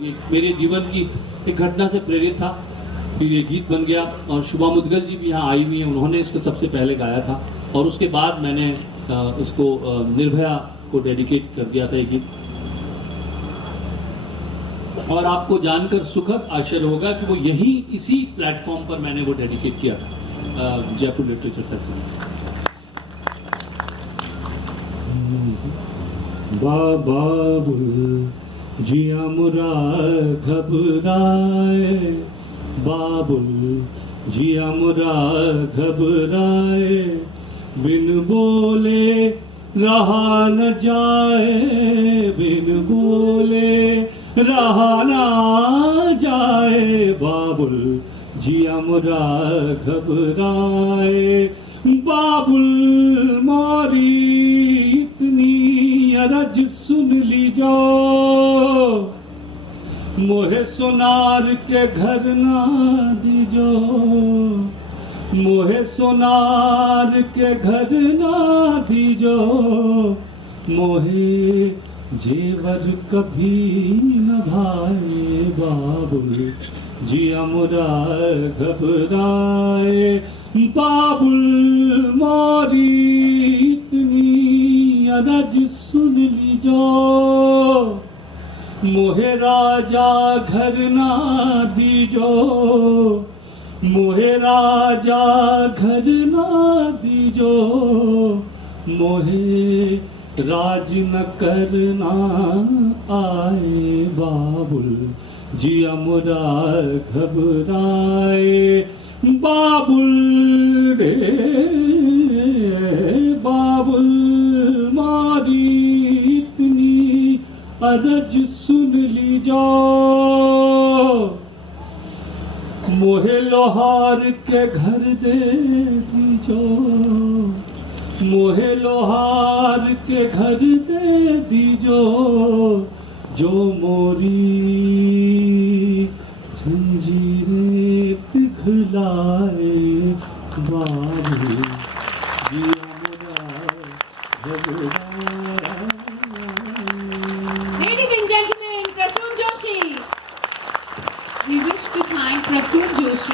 میرے جیون کی ایک گھٹنا سے پریرت تھا۔ پھر یہ گیت بن گیا اور شبہ مدگل جی بھی یہاں آئی ہوئی ہیں۔ انہوں نے اس کو سب سے پہلے گایا تھا اور اس کے بعد میں نے اس کو نربھیا کو ڈیڈیکیٹ کر دیا تھا یہ گیت۔ اور آپ کو جان کر سکھد آشر ہوگا کہ وہ یہی اسی پلیٹ فارم پر میں نے وہ ڈیڈیکیٹ کیا تھا جے لٹریچر فیسٹیول۔ بابا جیا مرا گھبرائے بابل جیا مرا گھبرائے بن بولے رہا نہ جائے، بن بولے رہا نہ جائے، بابل جیا مرا گھبرائے بابل موری سن لیجو۔ موہے سنار کے گھر نہ دیجو۔ موہ سنار کے گھر نہ دیجو۔ موہ جیور کبھی نہ بھائے بابل۔ جی امرا گھبرائے بابل۔ جو موہے راجا گھر نہ دیجو موہے راجا گھر نہ دیجو موہے راج نہ کرنا آئے بابل جی امرا گھبرائے بابل ارج سن لی جاؤ موہے لوہار کے گھر دے دی جاؤ موہے لوہار کے گھر دے دی جو جو موری زنجیریں پگھلائے باری دیا میرا